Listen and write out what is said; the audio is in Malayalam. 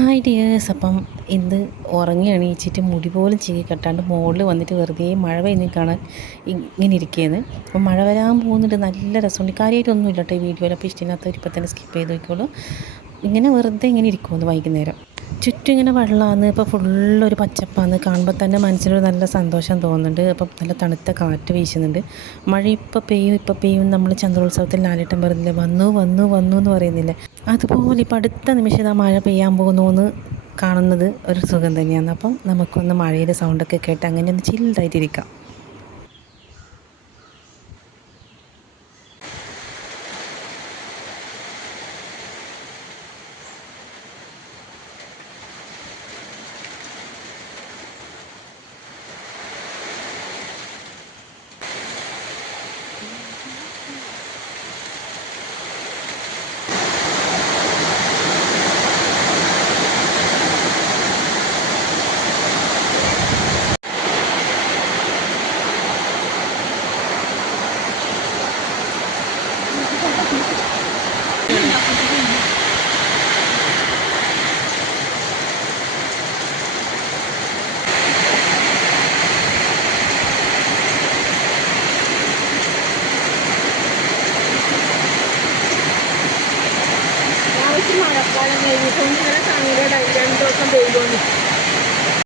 Hi dears. അപ്പം ഇന്ന് ഉറങ്ങി എണീച്ചിട്ട് മുടി പോലും ചീകി കെട്ടാണ്ട് മുകളിൽ വന്നിട്ട് വെറുതെ മഴ പെയ്യുന്ന കാണാൻ ഇങ്ങനെ ഇരിക്കുകയാണ്. അപ്പം മഴ വരാൻ പോകുന്നുണ്ട്, നല്ല രസമുണ്ട്. കാര്യമായിട്ടൊന്നും ഇല്ല കേട്ടോ ഈ വീഡിയോയിൽ. അപ്പോൾ ഇഷ്ടമില്ലാത്തവർ ഇപ്പം തന്നെ സ്കിപ്പ് ചെയ്ത് നോക്കിക്കോളൂ. ഇങ്ങനെ വെറുതെ ഇങ്ങനെ ഇരിക്കുമെന്ന് വൈകുന്നേരം ചുറ്റും ഇങ്ങനെ വെള്ളമാണ്. ഇപ്പോൾ ഫുള്ളൊരു പച്ചപ്പാണ്. കാണുമ്പോൾ തന്നെ മനസ്സിനൊരു നല്ല സന്തോഷം തോന്നുന്നുണ്ട്. അപ്പം നല്ല തണുത്ത കാറ്റ് വീശുന്നുണ്ട്. മഴ ഇപ്പോൾ പെയ്യും നമ്മൾ ചന്ദ്രോത്സവത്തിൽ ലാലേട്ടൻ പറഞ്ഞില്ലേ, വന്നു വന്നു വന്നു എന്ന് പറയുന്നില്ലേ, അതുപോലെ ഇപ്പോൾ അടുത്ത നിമിഷം ആ മഴ പെയ്യാൻ പോകുന്നു എന്ന് കാണുന്നത് ഒരു സുഖം തന്നെയാണ്. അപ്പം നമുക്കൊന്ന് മഴയുടെ സൗണ്ടൊക്കെ കേട്ട് അങ്ങനെ ഒന്ന് ചില്ലായിട്ടിരിക്കാം. മഴക്കാലം കഴിഞ്ഞിട്ട് ഇങ്ങനെ സമയം 2 ദിവസം പെയ്യുന്നു.